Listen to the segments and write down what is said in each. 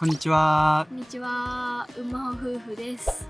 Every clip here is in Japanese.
こんにちは。こんにちは、馬夫婦です。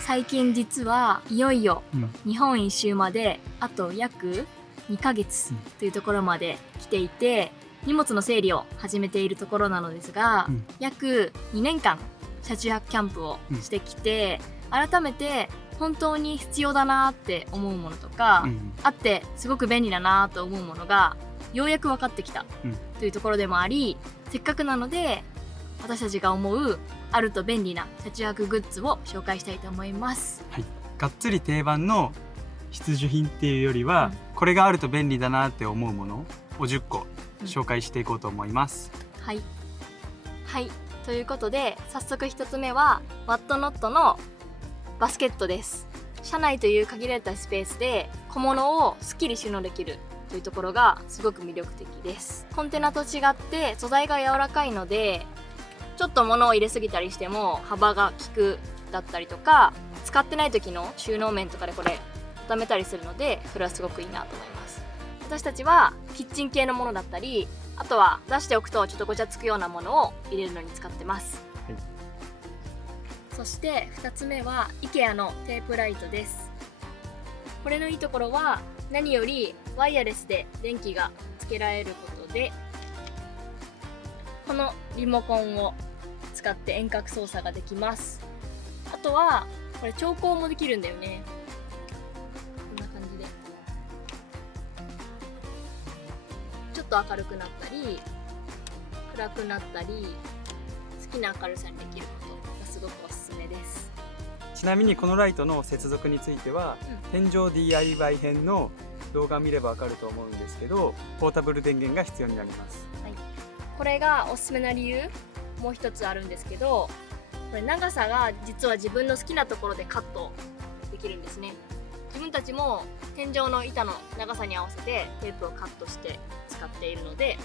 最近実はいよいよ日本一周まであと約2ヶ月というところまで来ていて、荷物の整理を始めているところなのですが、約2年間車中泊キャンプをしてきて、改めて本当に必要だなって思うものとか、あってすごく便利だなと思うものがようやく分かってきたというところでもあり、せっかくなので私たちが思うあると便利な車中泊グッズを紹介したいと思います。はい、がっつり定番の必需品っていうよりは、これがあると便利だなって思うものを10個紹介していこうと思います。はい、ということで早速1つ目はワットノットのバスケットです。車内という限られたスペースで小物をすっきり収納できるというところがすごく魅力的です。コンテナと違って素材が柔らかいので、ちょっと物を入れすぎたりしても幅が利くだったりとか、使ってない時の収納面とかでこれ固めたりするので、それはすごくいいなと思います。私たちはキッチン系のものだったり、あとは出しておくとちょっとごちゃつくようなものを入れるのに使ってます。そして2つ目は IKEA のテープライトです。これのいいところは何よりワイヤレスで電気がつけられることで、このリモコンを使って遠隔操作ができます。あとはこれ調光もできるんだよね。こんな感じでちょっと明るくなったり暗くなったり、好きな明るさにできることがすごくおすすめです。ちなみにこのライトの接続については、天井 DIY 編の動画見ればわかると思うんですけど、ポータブル電源が必要になります。これがおすすめな理由もう一つあるんですけど、これ長さが実は自分の好きなところでカットできるんですね。自分たちも天井の板の長さに合わせてテープをカットして使っているので、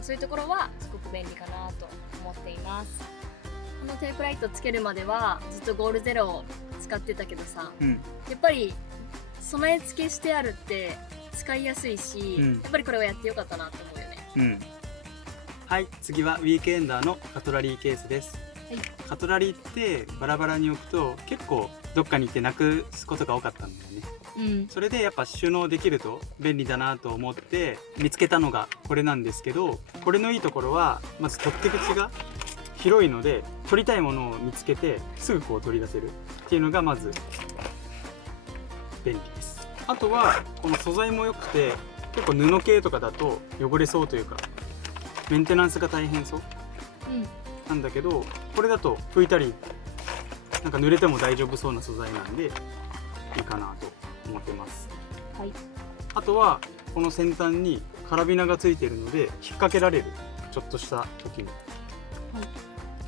そういうところはすごく便利かなと思っています。このテープライトつけるまではずっとゴールゼロを使ってたけどさ、やっぱり備え付けしてあるって使いやすいし、やっぱりこれをやってよかったなと思うよね。はい、次はウィークエンダーのカトラリーケースです。カトラリーってバラバラに置くと結構どっかに行ってなくすことが多かったんだよね。それでやっぱ収納できると便利だなと思って見つけたのがこれなんですけど、これのいいところはまず取っ手口が広いので、取りたいものを見つけてすぐこう取り出せるっていうのがまず便利です。あとはこの素材も良くて、結構布系とかだと汚れそうというかメンテナンスが大変そうなんだけど、これだと拭いたりなんか濡れても大丈夫そうな素材なんでいいかなと思ってます。あとはこの先端にカラビナがついているので引っ掛けられる、ちょっとした時に、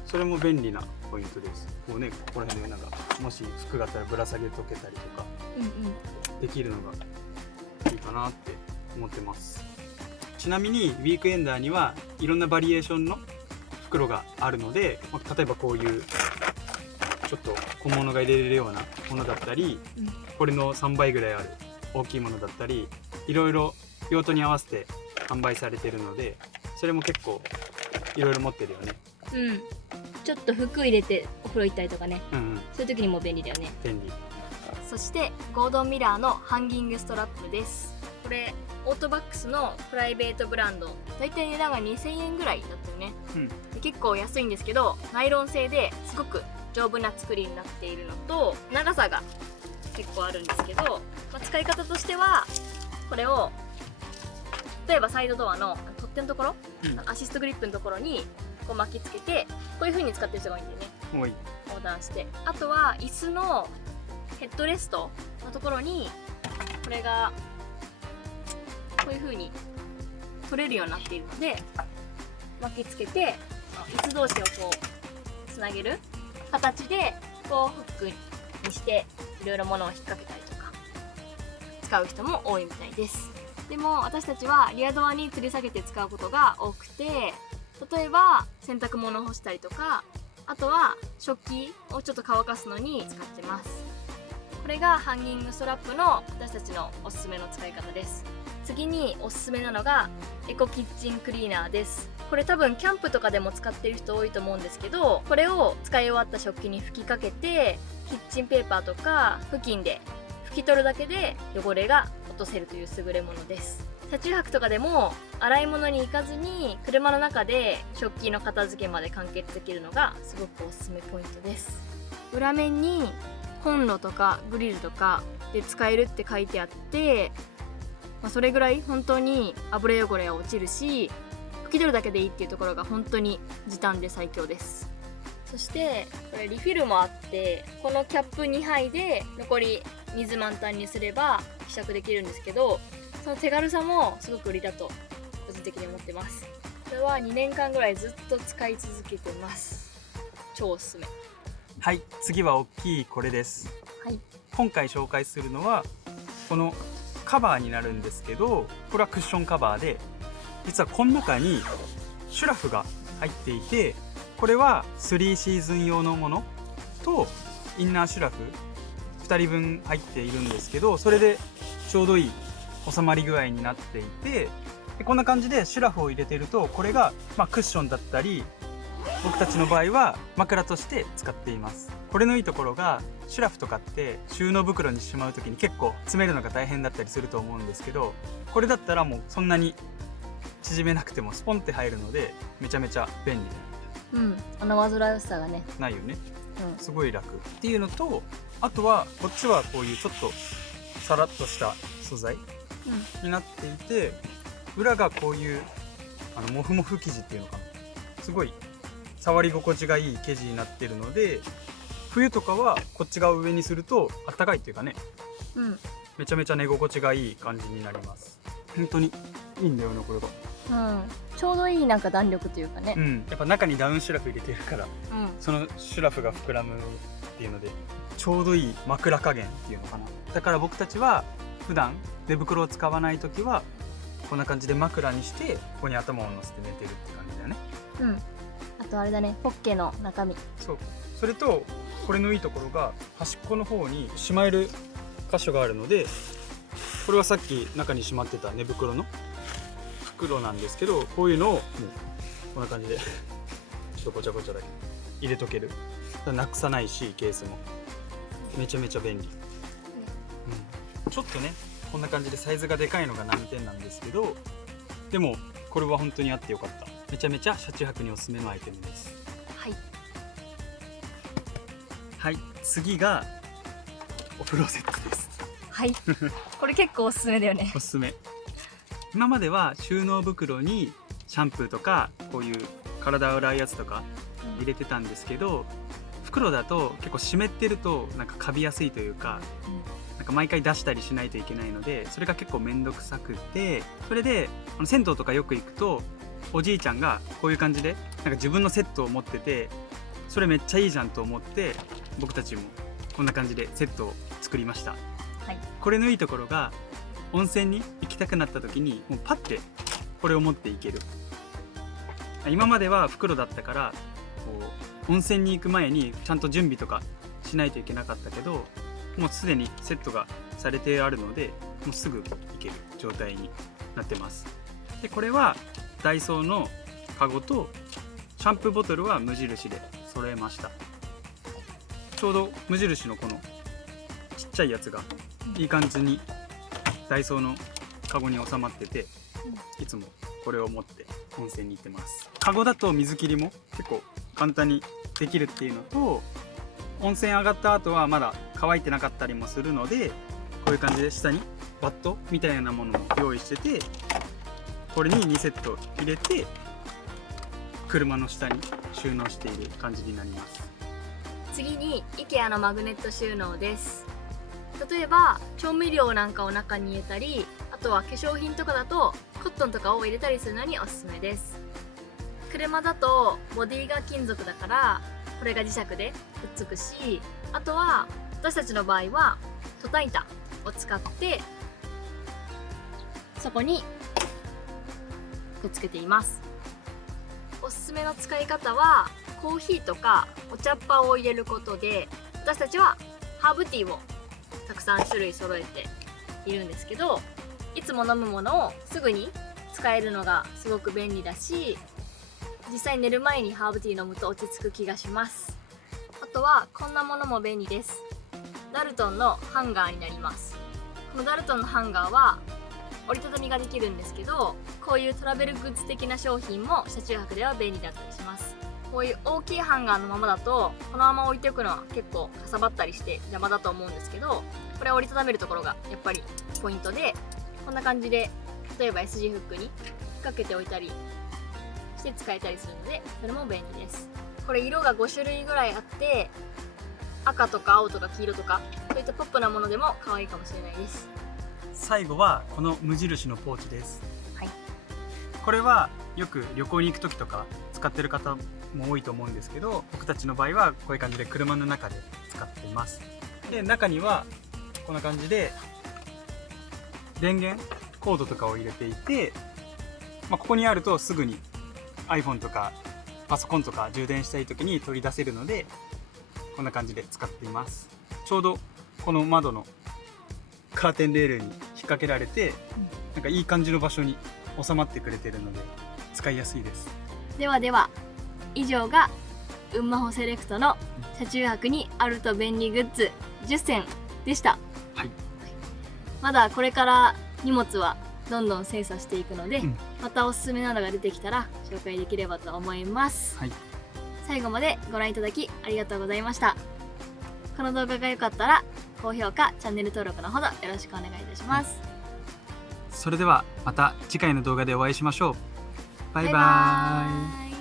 それも便利なポイントです。こうね、ここら辺でなんかもし服があったらぶら下げとけたりとかできるのがいいかなって思ってます。ちなみにウィークエンダーにはいろんなバリエーションの袋があるので、例えばこういうちょっと小物が入れれるようなものだったり、これの3倍ぐらいある大きいものだったり、いろいろ用途に合わせて販売されているので、それも結構いろいろ持ってるよね。ちょっと服入れてお風呂行ったりとかね、そういう時にも便利だよね。便利。そしてゴードンミラーのハンギングストラップです。これオートバックスのプライベートブランド、だいたい値段が2000円ぐらいだったよね。で結構安いんですけど、ナイロン製ですごく丈夫な作りになっているのと、長さが結構あるんですけど、使い方としてはこれを例えばサイドドアの取っ手のところ、アシストグリップのところにこう巻きつけて、こういう風に使ってる人が多いんだよね。横断して、あとは椅子のヘッドレストのところにこれがこういう風に取れるようになっているので、巻きつけて椅子同士をこうつなげる形でこうフックにしていろいろ物を引っ掛けたりとか使う人も多いみたいです。でも私たちはリアドアに吊り下げて使うことが多くて、例えば洗濯物を干したりとか、あとは食器をちょっと乾かすのに使ってます。これがハンギングストラップの私たちのおすすめの使い方です。次におすすめなのがエコキッチンクリーナーです。これ多分キャンプとかでも使ってる人多いと思うんですけど、これを使い終わった食器に吹きかけてキッチンペーパーとか布巾で拭き取るだけで汚れが落とせるという優れものです。車中泊とかでも洗い物に行かずに車の中で食器の片付けまで完結できるのがすごくおすすめポイントです。裏面にコンロとかグリルとかで使えるって書いてあって、それぐらい本当に油汚れは落ちるし、拭き取るだけでいいっていうところが本当に時短で最強です。そしてこれリフィルもあって、このキャップ2杯で残り水満タンにすれば希釈できるんですけど、その手軽さもすごく売りだと個人的に思ってます。これは2年間ぐらいずっと使い続けてます。超おすすめ。はい、次は大きいこれです。はい、今回紹介するのはこのカバーになるんですけど、これはクッションカバーで、実はこの中にシュラフが入っていて、これは3シーズン用のものとインナーシュラフ2人分入っているんですけど、それでちょうどいい収まり具合になっていて、でこんな感じでシュラフを入れてると、これがクッションだったり、僕たちの場合は枕として使っています。これのいいところが、シュラフとかって収納袋にしまう時に結構詰めるのが大変だったりすると思うんですけど、これだったらもうそんなに縮めなくてもスポンって入るので、めちゃめちゃ便利。煩わしさがねないよね、すごい楽っていうのと、あとはこっちはこういうちょっとサラッとした素材になっていて、裏がこういうモフモフ生地っていうのかな、すごい触り心地がいい生地になってるので、冬とかはこっち側上にするとあったかいっていうかね、めちゃめちゃ寝心地がいい感じになります。本当にいいんだよねこれが。ちょうどいいなんか弾力というかね、やっぱ中にダウンシュラフ入れてるから、そのシュラフが膨らむっていうので、ちょうどいい枕加減っていうのかな。だから僕たちは普段寝袋を使わない時はこんな感じで枕にして、ここに頭を乗せて寝てるって感じだよね。あとあれだね、ポッケの中身。そう、それとこれのいいところが、端っこの方にしまえる箇所があるので、これはさっき中にしまってた寝袋の袋なんですけど、こういうのをもうこんな感じでちょっとごちゃごちゃだけ入れとける。なくさないし、ケースもめちゃめちゃ便利。ちょっとねこんな感じでサイズがでかいのが難点なんですけど、でもこれは本当にあってよかった。めちゃめちゃ車中泊におすすめのアイテムです。はい、次がお風呂セットです。これ結構おすすめだよね。おすすめ。今までは収納袋にシャンプーとかこういう体を洗うやつとか入れてたんですけど、袋だと結構湿ってるとなんかカビやすいというか、なんか毎回出したりしないといけないので、それが結構めんどくさくて、それで銭湯とかよく行くとおじいちゃんがこういう感じでなんか自分のセットを持ってて、それめっちゃいいじゃんと思って、僕たちもこんな感じでセットを作りました。これのいいところが、温泉に行きたくなった時にもうパッてこれを持っていける。今までは袋だったからこう温泉に行く前にちゃんと準備とかしないといけなかったけど、もうすでにセットがされてあるので、もうすぐ行ける状態になってます。でこれはダイソーのカゴとシャンプーボトルは無印で揃えました。ちょうど無印のこのちっちゃいやつがいい感じにダイソーのカゴに収まってて、いつもこれを持って温泉に行ってます。カゴだと水切りも結構簡単にできるっていうのと、温泉上がった後はまだ乾いてなかったりもするので、こういう感じで下にバットみたいなものも用意してて、これに2セット入れて車の下に収納している感じになります。次に IKEA のマグネット収納です。例えば調味料なんかを中に入れたり、あとは化粧品とかだとコットンとかを入れたりするのにおすすめです。車だとボディが金属だからこれが磁石でくっつくし、あとは私たちの場合はトタン板を使ってそこにくっつけています。おすすめの使い方は、コーヒーとかお茶っ葉を入れることで、私たちはハーブティーをたくさん種類揃えているんですけど、いつも飲むものをすぐに使えるのがすごく便利だし、実際寝る前にハーブティー飲むと落ち着く気がします。あとはこんなものも便利です。ダルトンのハンガーになります。このダルトンのハンガーは折りたたみができるんですけど、こういうトラベルグッズ的な商品も車中泊では便利だったりします。こういう大きいハンガーのままだとこのまま置いておくのは結構かさばったりして邪魔だと思うんですけど、これ折りたためるところがやっぱりポイントで、こんな感じで例えば S 字フックに引っ掛けておいたりして使えたりするので、それも便利です。これ色が5種類ぐらいあって、赤とか青とか黄色とかそういったポップなものでも可愛いかもしれないです。最後はこの無印のポーチです。はい、これはよく旅行に行く時とか使ってる方も多いと思うんですけど、僕たちの場合はこういう感じで車の中で使っています。で、中にはこんな感じで電源コードとかを入れていて、ここにあるとすぐに iPhone とかパソコンとか充電したい時に取り出せるので、こんな感じで使っています。ちょうどこの窓のカーテンレールに引っ掛けられて、なんかいい感じの場所に収まってくれてるので使いやすいです。ではでは、以上がウンマホセレクトの車中泊にあると便利グッズ10選でした。はい、まだこれから荷物はどんどん精査していくので、またおすすめなどが出てきたら紹介できればと思います。はい、最後までご覧いただきありがとうございました。この動画が良かったら高評価、チャンネル登録のほどよろしくお願いいたします。それではまた次回の動画でお会いしましょう。バイバーイ。